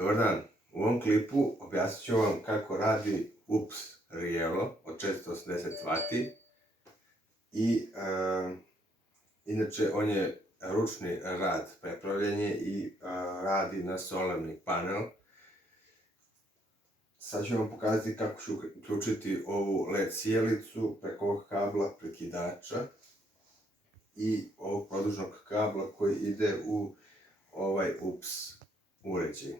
Dobar dan, u ovom klipu objasnit ću vam kako radi UPS Rielo od 480W i inače on je ručni rad prepravljanje i radi na solarni panel. Sad ću vam pokazati kako ću uključiti ovu LED sijalicu preko ovog kabla prekidača i ovog produžnog kabla koji ide u ovaj UPS uređaj.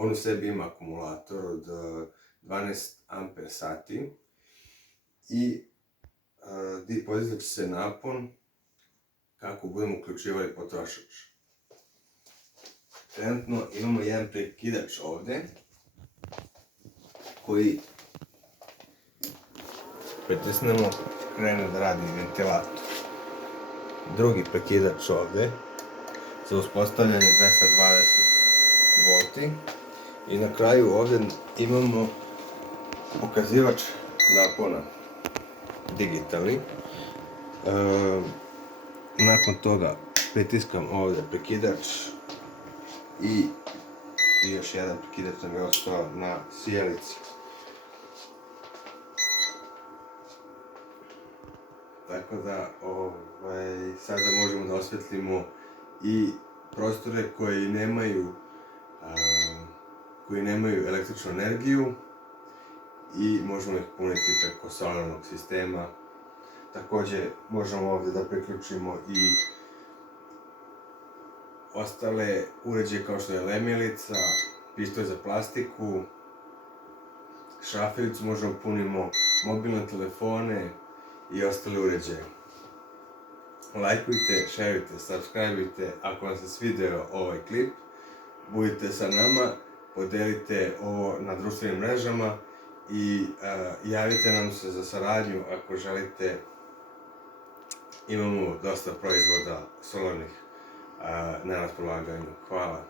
On u sebi ima akumulator od 12 ampere sati i podizat će se napon kako budemo uključivali potrošač. Trenutno imamo jedan prekidač ovde koji pritisnemo, krene da radi ventilator. Drugi prekidač ovde za uspostavljanje 220V i na kraju ovde imamo pokazivač napona digitalni. Nakon toga pritiskam ovde prekidač i još jedan prekidač nam je ostao na sijalici. Tako da sada možemo da osvetlimo i prostore koji nemaju električnu energiju i možemo ih puniti preko solarnog sistema. Takođe možemo ovde da priključimo i ostale uređaje kao što je lemilica, pištolj za plastiku, šrafericu možemo punimo mobilne telefone i ostale uređaje. Lajkujte, šerujte, subscribeujte ako vam se svideo ovaj klip, budite sa nama, podelite ovo na društvenim mrežama i javite nam se za saradnju ako želite. Imamo dosta proizvoda solarnih na raspolaganju. Hvala.